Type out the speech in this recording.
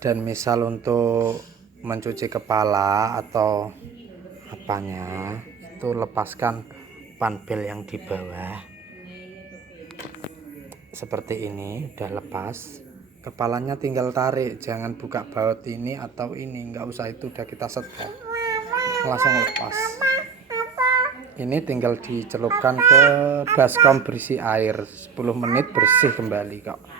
Dan misal untuk mencuci kepala atau apanya, itu lepaskan panbel yang di bawah seperti ini. Udah lepas, kepalanya tinggal tarik, jangan buka baut ini atau ini, nggak usah, itu udah kita setel, langsung lepas. Ini tinggal dicelupkan ke baskom berisi air, 10 menit bersih kembali kok.